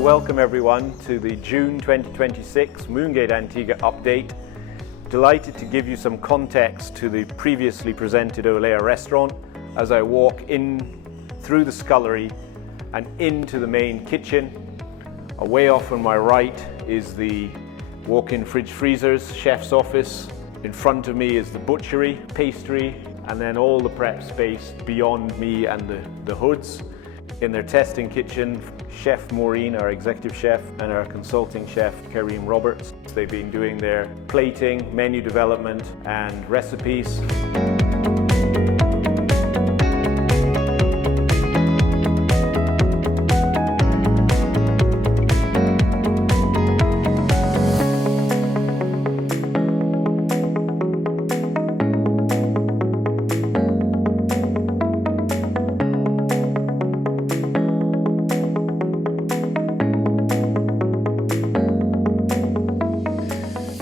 So welcome everyone to the June 2026 Moongate Antigua update. Delighted to give you some context to the previously presented Olea restaurant as I walk in through the scullery and into the main kitchen. Away off on my right is the walk-in fridge freezers, chef's office. In front of me is the butchery, pastry, and then all the prep space beyond me and the hoods. In their testing kitchen, Chef Maureen, our executive chef, and our consulting chef, Kareem Roberts. They've been doing their plating, menu development, and recipes.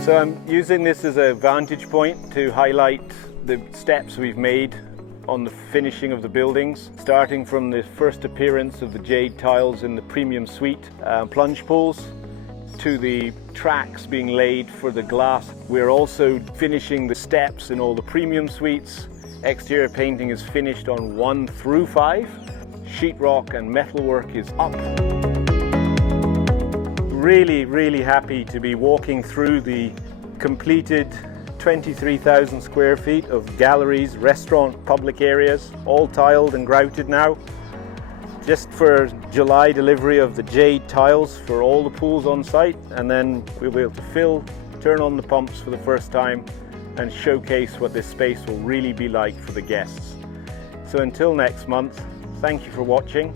So I'm using this as a vantage point to highlight the steps we've made on the finishing of the buildings, starting from the first appearance of the jade tiles in the premium suite plunge pools to the tracks being laid for the glass. We're also finishing the steps in all the premium suites. Exterior painting is finished on 1 through 5. Sheetrock and metalwork is up. Really happy to be walking through the completed 23,000 square feet of galleries, restaurant, public areas, all tiled and grouted now. Just for July delivery of the jade tiles for all the pools on site, and then we'll be able to turn on the pumps for the first time and showcase what this space will really be like for the guests. So until next month, thank you for watching,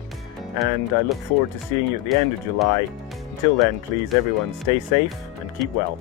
and I look forward to seeing you at the end of July. Until then, please everyone stay safe and keep well.